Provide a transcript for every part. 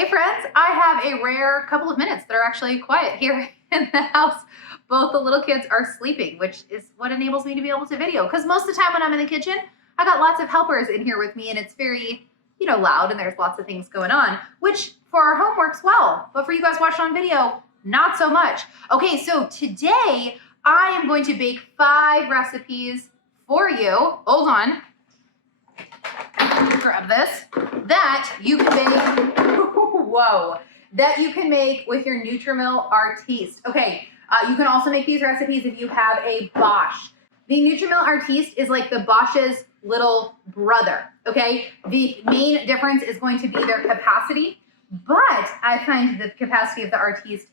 Hey friends, I have a rare couple of minutes that are actually quiet here in the house. Both the little kids are sleeping, which is what enables me to be able to video. Because most of the time when I'm in the kitchen, I got lots of helpers in here with me and it's very, loud and there's lots of things going on, which for our home works well. But for you guys watching on video, not so much. Okay, so today I am going to bake 5 recipes for you. Hold on. Grab this. That you can make, whoa, that you can make with your Nutrimill Artiste. Okay, you can also make these recipes if you have a Bosch. The Nutrimill Artiste is like the Bosch's little brother, okay? The main difference is going to be their capacity, but I find the capacity of the Artiste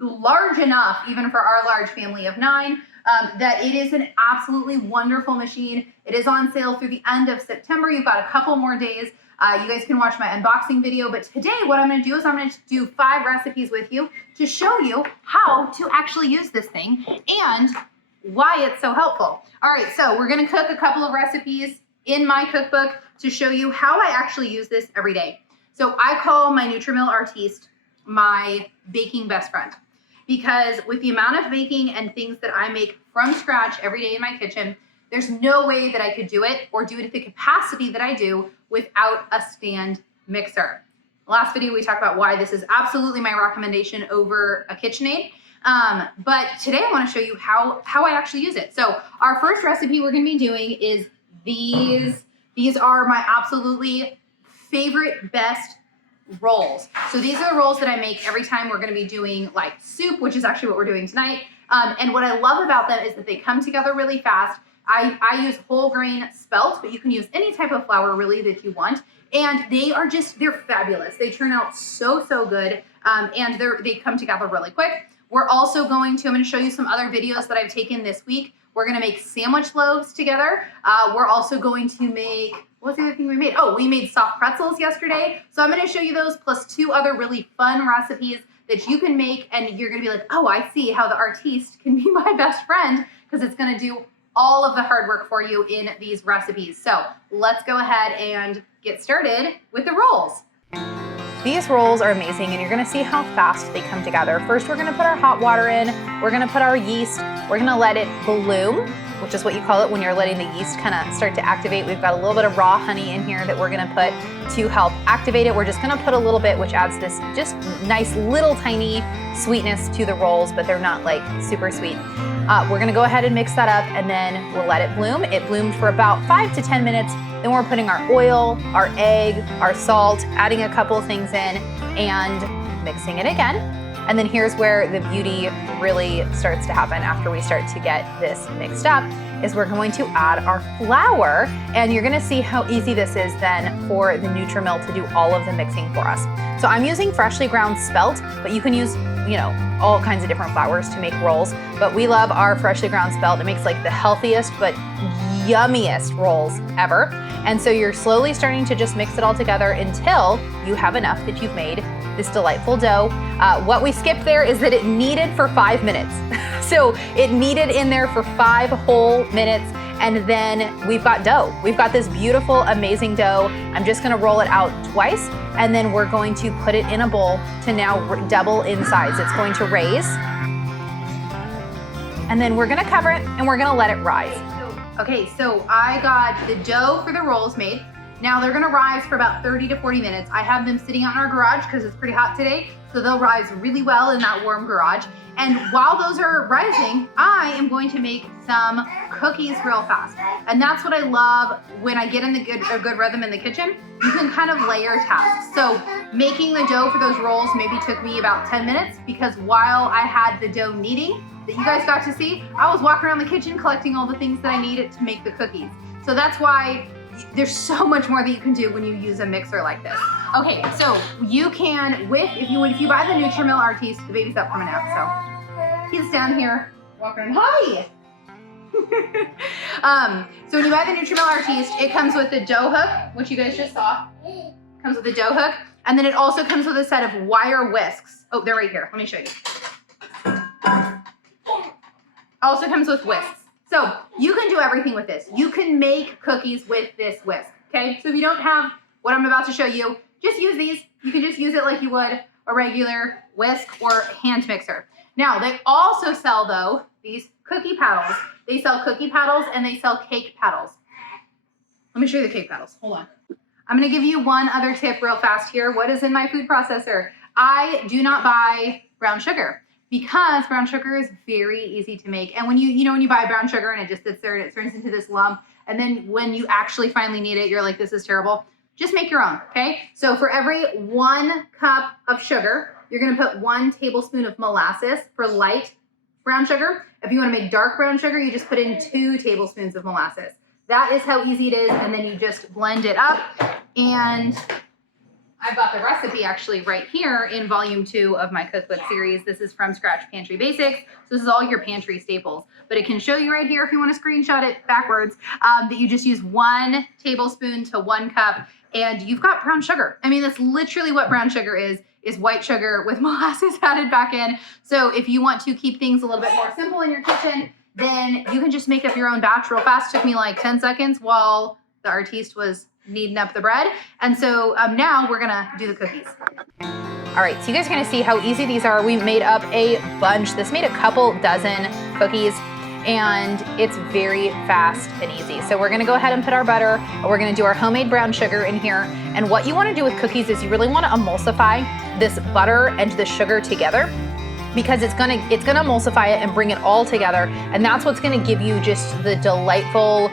large enough, even for our large family of 9, that it is an absolutely wonderful machine. It is on sale through the end of September. You've got a couple more days. You guys can watch my unboxing video, but today what I'm gonna do is I'm gonna do 5 recipes with you to show you how to actually use this thing and why it's so helpful. All right, so we're gonna cook a couple of recipes in my cookbook to show you how I actually use this every day. So I call my Nutrimill Artiste my baking best friend, because with the amount of baking and things that I make from scratch every day in my kitchen, there's no way that I could do it or do it at the capacity that I do without a stand mixer. Last video, we talked about why this is absolutely my recommendation over a KitchenAid. But today I want to show you how I actually use it. So our first recipe we're going to be doing is these. These are my absolutely favorite, best rolls. So these are the rolls that I make every time we're going to be doing like soup, which is actually what we're doing tonight. And what I love about them is that they come together really fast. I use whole grain spelt, but you can use any type of flour really that you want. And they're fabulous. They turn out so good. And they come together really quick. I'm going to show you some other videos that I've taken this week. We're going to make sandwich loaves together. We're also going to make, what was the other thing we made? Oh, we made soft pretzels yesterday. So I'm going to show you those plus 2 other really fun recipes that you can make. And you're going to be like, oh, I see how the Artiste can be my best friend, because it's going to do all of the hard work for you in these recipes. So let's go ahead and get started with the rolls. These rolls are amazing, and you're gonna see how fast they come together. First, we're gonna put our hot water in, we're gonna put our yeast, we're gonna let it bloom, which is what you call it when you're letting the yeast kind of start to activate. We've got a little bit of raw honey in here that we're gonna put to help activate it. We're just gonna put a little bit, which adds this just nice little tiny sweetness to the rolls, but they're not like super sweet. We're gonna go ahead and mix that up, and then we'll let it bloom. It bloomed for about 5 to 10 minutes. Then we're putting our oil, our egg, our salt, adding a couple things in, and mixing it again. And then here's where the beauty really starts to happen after we start to get this mixed up, is we're going to add our flour, and you're gonna see how easy this is then for the Nutrimill to do all of the mixing for us. So I'm using freshly ground spelt, but you can use, all kinds of different flours to make rolls, but we love our freshly ground spelt. It makes like the healthiest but yummiest rolls ever. And so you're slowly starting to just mix it all together until you have enough that you've made this delightful dough. What we skipped there is that it kneaded for 5 minutes. So it kneaded in there for 5 whole minutes, and then we've got dough. We've got this beautiful, amazing dough. I'm just gonna roll it out twice, and then we're going to put it in a bowl to now double in size. It's going to raise, and then we're gonna cover it, and we're gonna let it rise. Okay, so I got the dough for the rolls made. Now they're gonna rise for about 30 to 40 minutes. I have them sitting out in our garage because it's pretty hot today, so they'll rise really well in that warm garage. And while those are rising, I am going to make some cookies real fast. And that's what I love when I get in a good rhythm in the kitchen. You can kind of layer tasks. So making the dough for those rolls maybe took me about 10 minutes, because while I had the dough kneading that you guys got to see, I was walking around the kitchen collecting all the things that I needed to make the cookies. So that's why there's so much more that you can do when you use a mixer like this. Okay, so you can, if you buy the Nutrimill Artiste, the baby's up from a nap, so he's down here walking around. Hi! So when you buy the Nutrimill Artiste, it comes with the dough hook, which you guys just saw. It comes with the dough hook, and then it also comes with a set of wire whisks. Oh, they're right here. Let me show you. Also comes with whisks. So you can do everything with this. You can make cookies with this whisk, okay? So if you don't have what I'm about to show you, just use these. You can just use it like you would a regular whisk or hand mixer. Now, they also sell, though, these cookie paddles. They sell cookie paddles and they sell cake paddles. Let me show you the cake paddles. Hold on. I'm going to give you one other tip real fast here. What is in my food processor? I do not buy brown sugar because brown sugar is very easy to make. And when when you buy brown sugar and it just sits there and it turns into this lump, and then when you actually finally need it, you're like, this is terrible. Just make your own, okay? So for every 1 cup of sugar, you're gonna put 1 tablespoon of molasses for light brown sugar. If you wanna make dark brown sugar, you just put in 2 tablespoons of molasses. That is how easy it is, and then you just blend it up. And I've got the recipe actually right here in volume 2 of my cookbook series. This is From Scratch Pantry Basics. So this is all your pantry staples, but it can show you right here if you want to screenshot it backwards, that you just use 1 tablespoon to 1 cup and you've got brown sugar. I mean, that's literally what brown sugar is white sugar with molasses added back in. So if you want to keep things a little bit more simple in your kitchen, then you can just make up your own batch real fast. Took me like 10 seconds while the artiste was kneading up the bread. And so now we're gonna do the cookies. All right, so you guys are gonna see how easy these are. We made up a bunch. This made a couple dozen cookies and it's very fast and easy. So we're gonna go ahead and put our butter and we're gonna do our homemade brown sugar in here. And what you wanna do with cookies is you really wanna emulsify this butter and the sugar together, because it's gonna emulsify it and bring it all together. And that's what's gonna give you just the delightful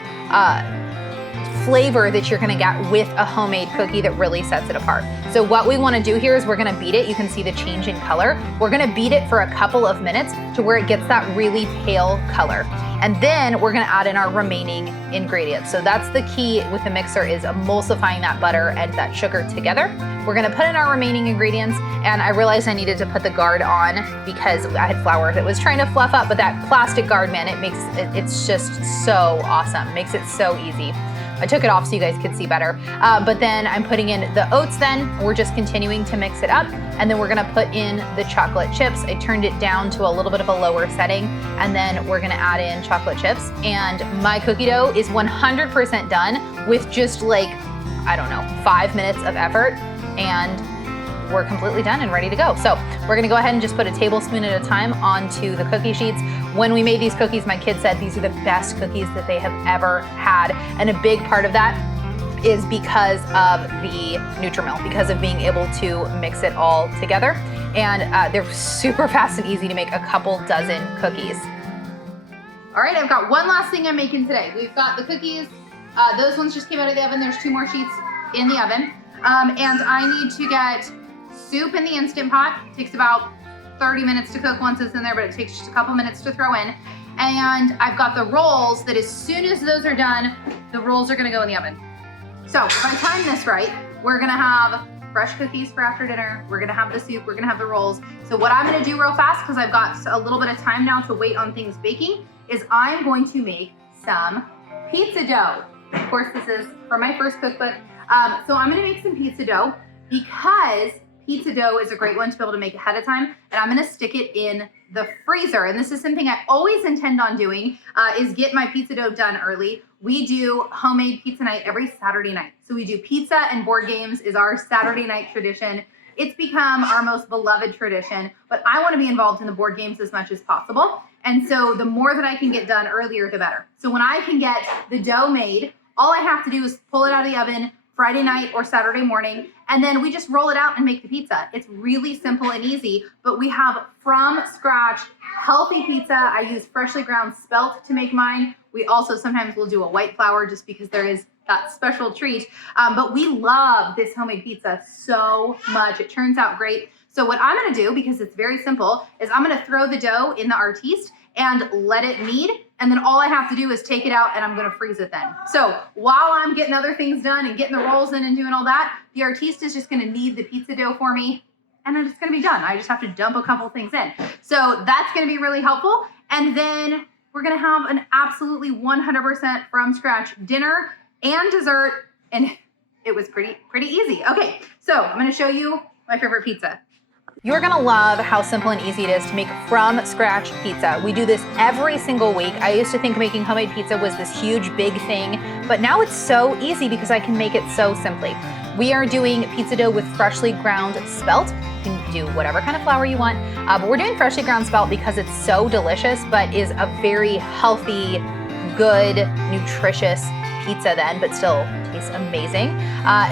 flavor that you're gonna get with a homemade cookie that really sets it apart. So what we wanna do here is we're gonna beat it. You can see the change in color. We're gonna beat it for a couple of minutes to where it gets that really pale color. And then we're gonna add in our remaining ingredients. So that's the key with the mixer, is emulsifying that butter and that sugar together. We're gonna put in our remaining ingredients, and I realized I needed to put the guard on because I had flour that was trying to fluff up, but that plastic guard, man, it's just so awesome. Makes it so easy. I took it off so you guys could see better. But then I'm putting in the oats then. We're just continuing to mix it up. And then we're gonna put in the chocolate chips. I turned it down to a little bit of a lower setting. And then we're gonna add in chocolate chips. And my cookie dough is 100% done with just like, I don't know, 5 minutes of effort. And we're completely done and ready to go. So we're gonna go ahead and just put a tablespoon at a time onto the cookie sheets. When we made these cookies, my kids said these are the best cookies that they have ever had. And a big part of that is because of the Nutrimill, because of being able to mix it all together. And they're super fast and easy to make, a couple dozen cookies. All right, I've got one last thing I'm making today. We've got the cookies. Those ones just came out of the oven. There's 2 more sheets in the oven. And I need to get soup in the Instant Pot. It takes about 30 minutes to cook once it's in there, but it takes just a couple minutes to throw in. And I've got the rolls that as soon as those are done, the rolls are gonna go in the oven. So if I time this right, we're gonna have fresh cookies for after dinner. We're gonna have the soup, we're gonna have the rolls. So what I'm gonna do real fast, because I've got a little bit of time now to wait on things baking, is I'm going to make some pizza dough. Of course, this is for my first cookbook. So I'm gonna make some pizza dough because pizza dough is a great one to be able to make ahead of time, and I'm gonna stick it in the freezer. And this is something I always intend on doing, is get my pizza dough done early. We do homemade pizza night every Saturday night. So we do pizza and board games is our Saturday night tradition. It's become our most beloved tradition, but I wanna be involved in the board games as much as possible. And so the more that I can get done earlier, the better. So when I can get the dough made, all I have to do is pull it out of the oven Friday night or Saturday morning, and then we just roll it out and make the pizza. It's really simple and easy, but we have from scratch healthy pizza. I use freshly ground spelt to make mine. We also sometimes will do a white flour just because there is that special treat. But we love this homemade pizza so much. It turns out great. So what I'm gonna do, because it's very simple, is I'm gonna throw the dough in the Artiste and let it knead. And then all I have to do is take it out and I'm gonna freeze it then. So while I'm getting other things done and getting the rolls in and doing all that, the Artiste is just gonna knead the pizza dough for me and it's gonna be done. I just have to dump a couple things in. So that's gonna be really helpful. And then we're gonna have an absolutely 100% from scratch dinner and dessert. And it was pretty easy. Okay, so I'm gonna show you my favorite pizza. You're gonna love how simple and easy it is to make from scratch pizza. We do this every single week. I used to think making homemade pizza was this huge, big thing, but now it's so easy because I can make it so simply. We are doing pizza dough with freshly ground spelt. You can do whatever kind of flour you want, but we're doing freshly ground spelt because it's so delicious, but is a very healthy, good, nutritious pizza then, but still tastes amazing.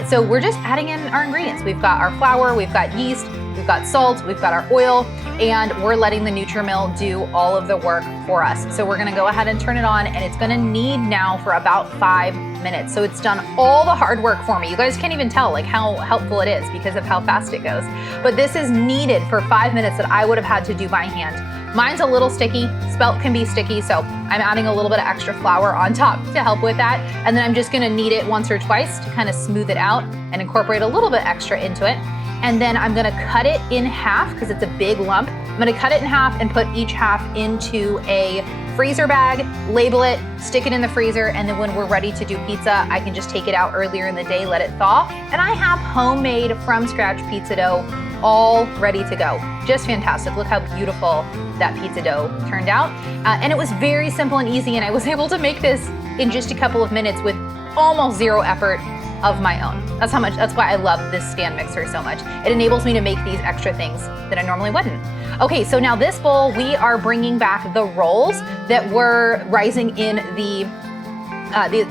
So we're just adding in our ingredients. We've got our flour, we've got yeast, we've got salt, we've got our oil, and we're letting the Nutrimill do all of the work for us. So we're gonna go ahead and turn it on, and it's gonna knead now for about 5 minutes. So it's done all the hard work for me. You guys can't even tell like how helpful it is because of how fast it goes. But this is kneaded for 5 minutes that I would have had to do by hand. Mine's a little sticky, spelt can be sticky, so I'm adding a little bit of extra flour on top to help with that. And then I'm just gonna knead it once or twice to kind of smooth it out and incorporate a little bit extra into it. And then I'm gonna cut it in half because it's a big lump. I'm gonna cut it in half and put each half into a freezer bag, label it, stick it in the freezer, and then when we're ready to do pizza, I can just take it out earlier in the day, let it thaw. And I have homemade from scratch pizza dough all ready to go. Just fantastic. Look how beautiful that pizza dough turned out. And it was very simple and easy, and I was able to make this in just a couple of minutes with almost zero effort of my own. That's why I love this stand mixer so much. It enables me to make these extra things that I normally wouldn't. Okay, so now this bowl, we are bringing back the rolls that were rising in the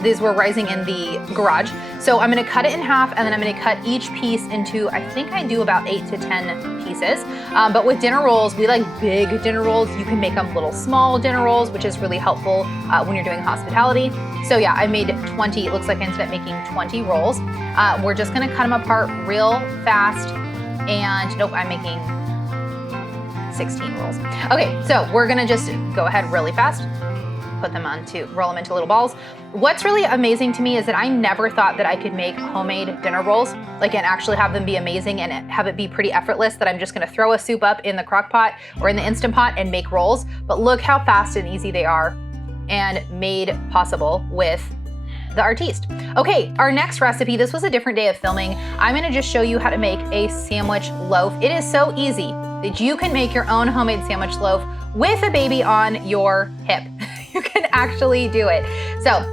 these were rising in the garage. So I'm gonna cut it in half, and then I'm gonna cut each piece into, I think I do about 8 to 10 pieces. But with dinner rolls, we like big dinner rolls. You can make them little small dinner rolls, which is really helpful when you're doing hospitality. So yeah, I made 20, it looks like I ended up making 20 rolls. We're just gonna cut them apart real fast. And nope, I'm making 16 rolls. Okay, so we're gonna just go ahead really fast, roll them into little balls. What's really amazing to me is that I never thought that I could make homemade dinner rolls, like, and actually have them be amazing and have it be pretty effortless, that I'm just gonna throw a soup up in the crock pot or in the Instant Pot and make rolls. But look how fast and easy they are, and made possible with the Artiste. Okay, our next recipe, this was a different day of filming. I'm gonna just show you how to make a sandwich loaf. It is so easy that you can make your own homemade sandwich loaf with a baby on your hip. You can actually do it. So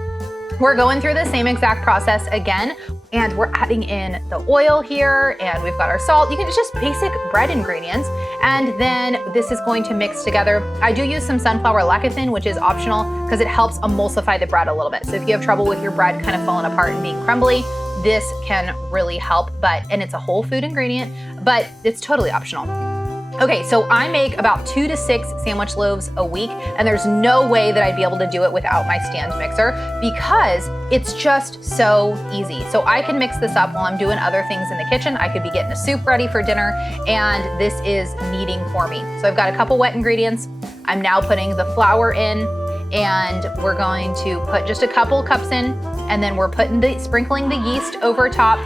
we're going through the same exact process again, and we're adding in the oil here, and we've got our salt. It's just basic bread ingredients. And then this is going to mix together. I do use some sunflower lecithin, which is optional because it helps emulsify the bread a little bit. So if you have trouble with your bread kind of falling apart and being crumbly, this can really help. And it's a whole food ingredient, but it's totally optional. Okay, so I make about 2 to 6 sandwich loaves a week, and there's no way that I'd be able to do it without my stand mixer because it's just so easy. So I can mix this up while I'm doing other things in the kitchen. I could be getting a soup ready for dinner, and this is kneading for me. So I've got a couple wet ingredients. I'm now putting the flour in, and we're going to put just a couple cups in, and then we're sprinkling the yeast over top,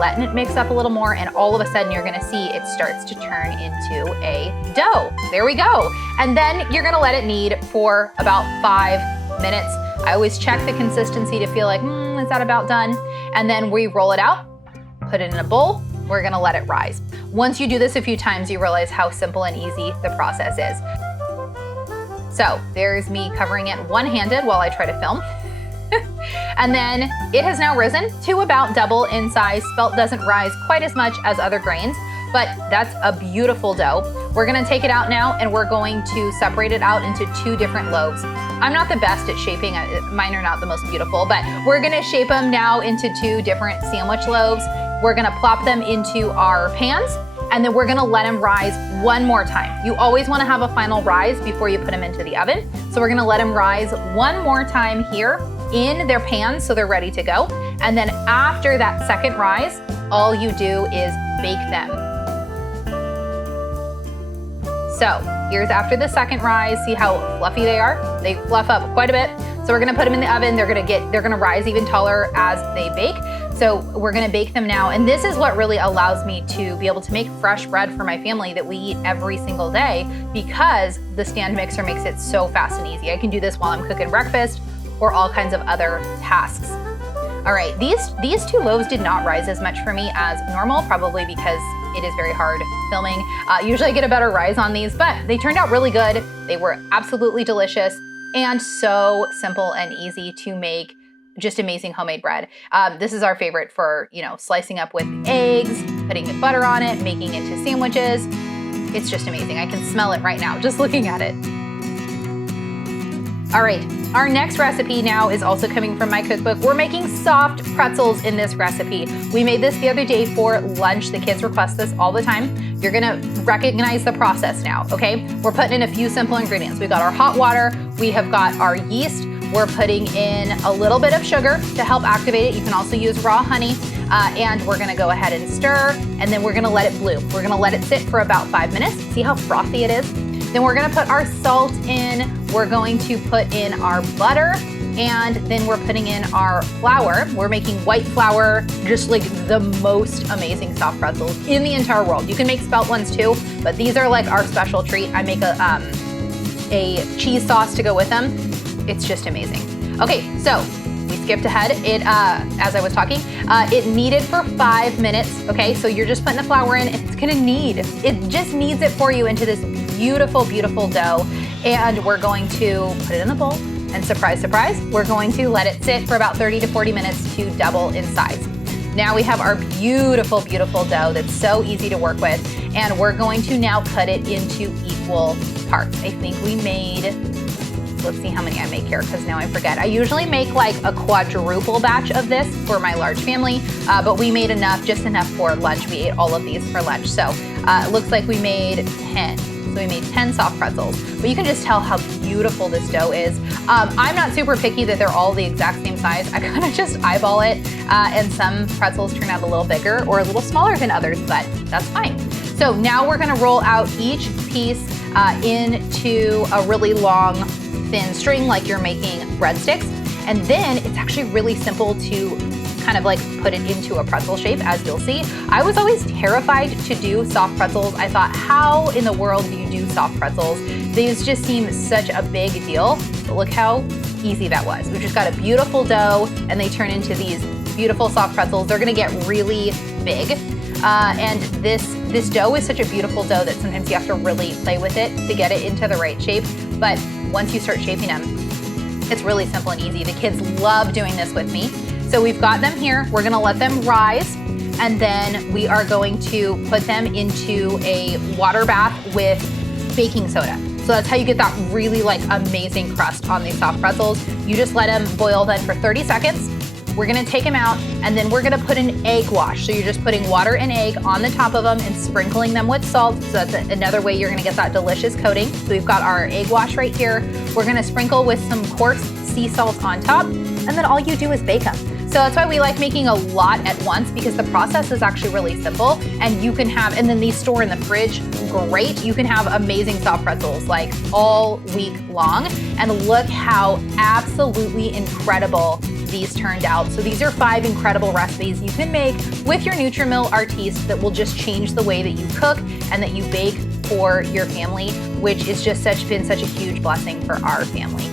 letting it mix up a little more, and all of a sudden you're gonna see it starts to turn into a dough. There we go. And then you're gonna let it knead for about 5 minutes. I always check the consistency to feel like, is that about done? And then we roll it out, put it in a bowl, we're gonna let it rise. Once you do this a few times, you realize how simple and easy the process is. So there's me covering it one-handed while I try to film. And then it has now risen to about double in size. Spelt doesn't rise quite as much as other grains, but that's a beautiful dough. We're gonna take it out now, and we're going to separate it out into 2 different loaves. I'm not the best at shaping, mine are not the most beautiful, but we're gonna shape them now into 2 different sandwich loaves. We're gonna plop them into our pans, and then we're gonna let them rise one more time. You always wanna have a final rise before you put them into the oven. So we're gonna let them rise one more time here in their pans so they're ready to go. And then after that second rise, all you do is bake them. So here's after the second rise. See how fluffy they are? They fluff up quite a bit. So we're gonna put them in the oven. They're gonna rise even taller as they bake. So we're gonna bake them now. And this is what really allows me to be able to make fresh bread for my family that we eat every single day, because the stand mixer makes it so fast and easy. I can do this while I'm cooking breakfast or all kinds of other tasks. All right, these 2 loaves did not rise as much for me as normal, probably because it is very hard filming. Usually I get a better rise on these, but they turned out really good. They were absolutely delicious and so simple and easy to make just amazing homemade bread. This is our favorite for, you know, slicing up with eggs, putting butter on it, making it into sandwiches. It's just amazing. I can smell it right now, just looking at it. All right, our next recipe now is also coming from my cookbook. We're making soft pretzels in this recipe. We made this the other day for lunch. The kids request this all the time. You're gonna recognize the process now, okay? We're putting in a few simple ingredients. We've got our hot water, we have got our yeast, we're putting in a little bit of sugar to help activate it. You can also use raw honey, and we're gonna go ahead and stir, and then we're gonna let it bloom. We're gonna let it sit for about 5 minutes. See how frothy it is? Then we're gonna put our salt in, we're going to put in our butter, and then we're putting in our flour. We're making white flour, just like the most amazing soft pretzels in the entire world. You can make spelt ones too, but these are like our special treat. I make a cheese sauce to go with them. It's just amazing. Okay, so we skipped ahead. It, as I was talking, it kneaded for 5 minutes, okay? So you're just putting the flour in and it's gonna knead. It just kneads it for you into this beautiful, beautiful dough. And we're going to put it in the bowl and surprise, surprise, we're going to let it sit for about 30 to 40 minutes to double in size. Now we have our beautiful, beautiful dough that's so easy to work with. And we're going to now cut it into equal parts. I think we made, let's see how many I make here, because now I forget. I usually make like a quadruple batch of this for my large family, but we made enough, just enough for lunch. We ate all of these for lunch. So it looks like we made 10. So we made 10 soft pretzels, but you can just tell how beautiful this dough is. I'm not super picky that they're all the exact same size. I kind of just eyeball it, and some pretzels turn out a little bigger or a little smaller than others, but that's fine. So now we're gonna roll out each piece into a really long, thin string like you're making breadsticks. And then it's actually really simple to kind of like put it into a pretzel shape, as you'll see. I was always terrified to do soft pretzels. I thought, how in the world do you do soft pretzels? These just seem such a big deal, but look how easy that was. We just got a beautiful dough and they turn into these beautiful soft pretzels. They're gonna get really big. And this dough is such a beautiful dough that sometimes you have to really play with it to get it into the right shape. But once you start shaping them, it's really simple and easy. The kids love doing this with me. So we've got them here. We're gonna let them rise, and then we are going to put them into a water bath with baking soda. So that's how you get that really like amazing crust on these soft pretzels. You just let them boil then for 30 seconds. We're gonna take them out, and then we're gonna put an egg wash. So you're just putting water and egg on the top of them and sprinkling them with salt. So that's another way you're gonna get that delicious coating. So we've got our egg wash right here. We're gonna sprinkle with some coarse sea salt on top, and then all you do is bake them. So that's why we like making a lot at once, because the process is actually really simple, and you can have, and then these store in the fridge, great. You can have amazing soft pretzels like all week long. And look how absolutely incredible these turned out. So these are 5 incredible recipes you can make with your Nutrimill Artiste that will just change the way that you cook and that you bake for your family, which is just been such a huge blessing for our family.